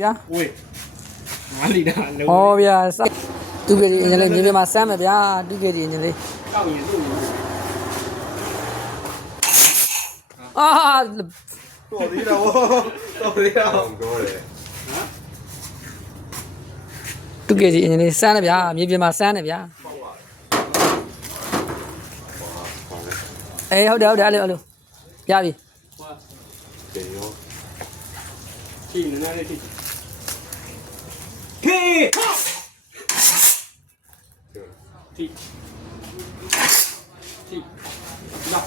ဗျာ ဝေး9လီတာလုံး ဟောဗျာတူကလေးအရင်လေးမြေပြင်မှာစမ်းမယ်ဗျာတူကလေးအရင်လေး တောက်ရင်သူ့ကို အာ တော်သေးတာဗောတော်သေးတာပြောတယ် တူကလေးအရင်လေးစမ်းတယ်ဗျာမြေပြင်မှာစမ်းတယ်ဗျာအေးဟုတ်တယ်အဲ့လိုရပြီ ကျေရော ကြည့်နေတယ်ကြည့် ခေး ကြည့်ကြည့်လာ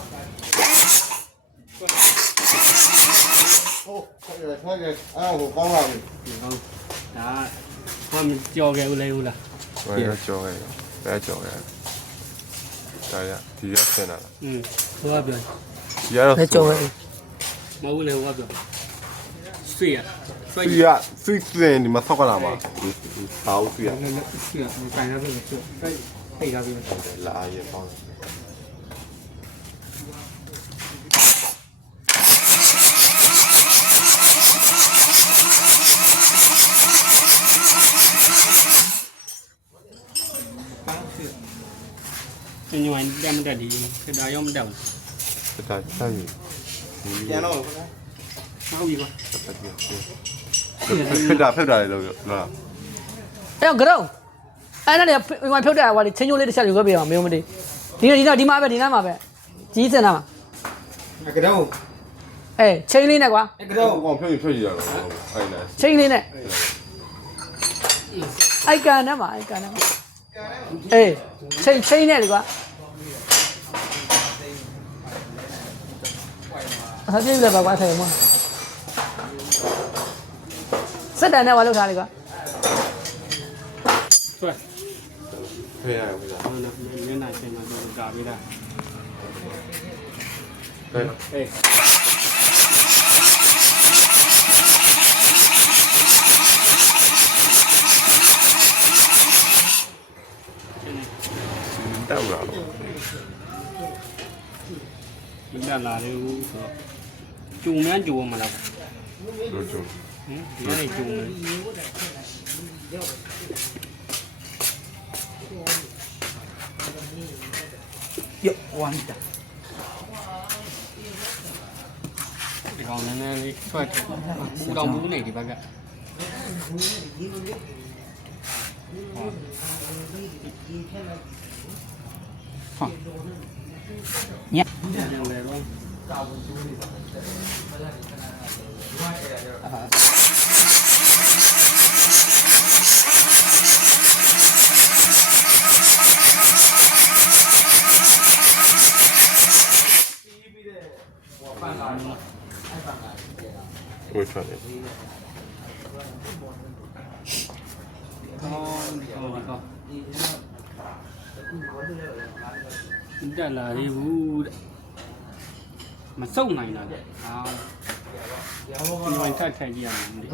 ဟုတ်ခေါ်ရအော်ကောင်းလာပြီ ဒီကောင်းဒါဘာမကြော်ခဲ့ဦးလဲဦးလား ဝယ်ရကြော်ရပဲကြော်ရဒါရဒီရဆင်းလာ ဟိုကပြော ဒီရတော့ ပဲကြော်ပဲ မဟုတ်လေဟိုကပြောဆွေးရဆွေး ဒီရဆွေးစင်းဒီမှာဆောက်ကလာမှာဟာဦးဆွေးရ ဆွေးရကိုင်ရပြီဆွေးတိတ်ထားပြီ လာရပေါင်း ညွန်တက်မတက်ဒီဒါရောမတက်ဘူး ဒါဆက်ရပြန်တော့ ဟုတ်ပြီကွာ ဖက်တာလေလို့လား အဲ့ကတော့အဲ့ဒါလည်းဟိုဖြုတ်တဲ့ဟိုချင်းချိုးလေးတစ်ချက်ယူခဲ့ပေးအောင်မယုံမတည်ဒီမှာပဲဒီနားမှာပဲကြီးစင်နာမှာ ကတော့ အေးချင်းလေးနဲ့ကွာ ကတော့ကောင်ဖြုတ်ရတော့အဲ့လေ ချင်းလေးနဲ့အိုက်ကန်နဲ့မှာအေးချင်းနဲ့လေကွာဟာပြည့်တယ်ပါကွာထိုင်မှာစက်တန်နဲ့ဝါလောက်ထားလေကွာ ဆွေး ဖေးရဘူးလား ဟုတ်လားမျက်နှာချိန်မှာတော့ဒါပေးတာ ဖေး အေး တောက်လာ မတက်လာလေဘူးဆိုတော့ကျုံမှန်းကျုံမလား လို့ကျုံ ဟင်ဒီနေ့ကျုံမယ်ယောဝမ်းတာဒီကောင်နည်းနည်းလေးထွက်တယ်ဘူးတော်ဘူးနေဒီဘက်ကဟာညက်တယ်လေတော့ကိုထွက်တယ် တက်လာသေးဘူးတဲ့မစုံနိုင်တာတဲ့ဟာဒီဝင်ထက်ထက်ကြည့်ရမယ်